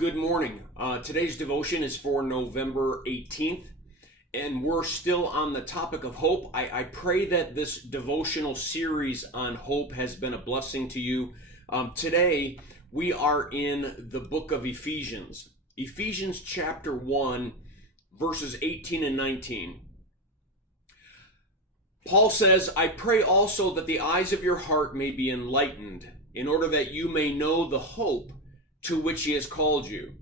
Good morning. Today's devotion is for November 18th, and we're still on the topic of hope. I pray that this devotional series on hope has been a blessing to you. Today, we are in the book of Ephesians. Ephesians chapter 1, verses 18 and 19. Paul says, I pray also that the eyes of your heart may be enlightened, in order that you may know the hope to which he has called you,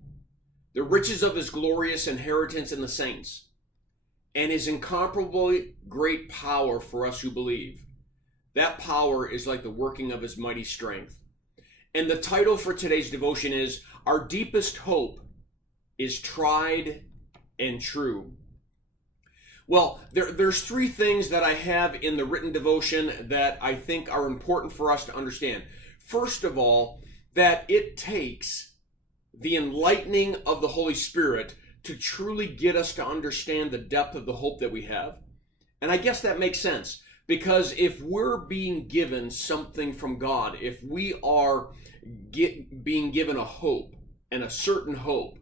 the riches of his glorious inheritance in the saints, and his incomparably great power for us who believe. That power is like the working of his mighty strength. And the title for today's devotion is, Our Deepest Hope is Tried and True. Well, there's three things that I have in the written devotion that I think are important for us to understand. First of all, that it takes the enlightening of the Holy Spirit to truly get us to understand the depth of the hope that we have. And I guess that makes sense, because if we're being given something from God, if we are being given a hope and a certain hope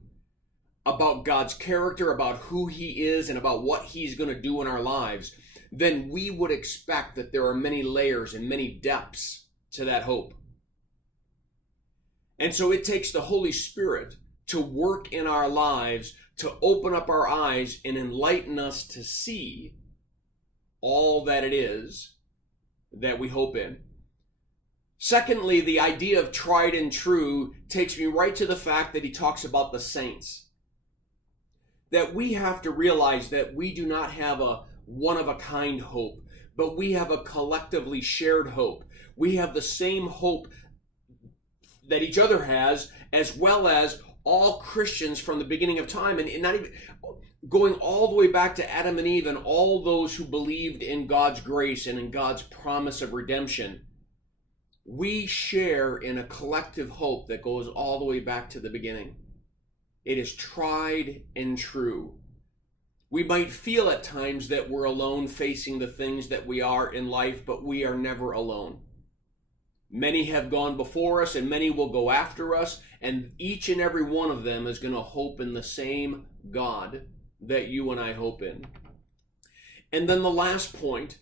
about God's character, about who he is, and about what he's going to do in our lives, then we would expect that there are many layers and many depths to that hope. And so it takes the Holy Spirit to work in our lives, to open up our eyes and enlighten us to see all that it is that we hope in. Secondly, the idea of tried and true takes me right to the fact that he talks about the saints. That we have to realize that we do not have a one-of-a-kind hope, but we have a collectively shared hope. We have the same hope that each other has, as well as all Christians from the beginning of time, and not even going all the way back to Adam and Eve and all those who believed in God's grace and in God's promise of redemption. We share in a collective hope that goes all the way back to the beginning. It is tried and true. We might feel at times that we're alone facing the things that we are in life, but we are never alone. Many have gone before us and many will go after us, and each and every one of them is going to hope in the same God that you and I hope in. And then the last point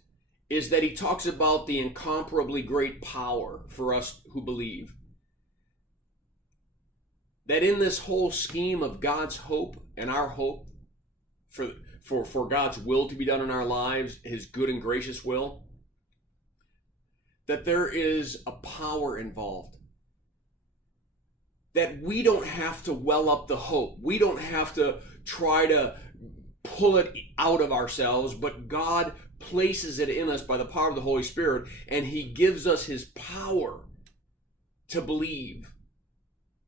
is that he talks about the incomparably great power for us who believe. That in this whole scheme of God's hope and our hope for God's will to be done in our lives, his good and gracious will, that there is a power involved. That we don't have to well up the hope. We don't have to try to pull it out of ourselves, but God places it in us by the power of the Holy Spirit, and he gives us his power to believe.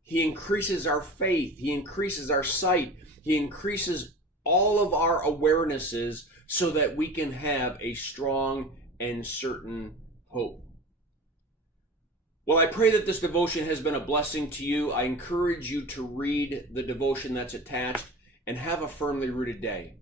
He increases our faith. He increases our sight. He increases all of our awarenesses so that we can have a strong and certain hope. Well, I pray that this devotion has been a blessing to you. I encourage you to read the devotion that's attached and have a firmly rooted day.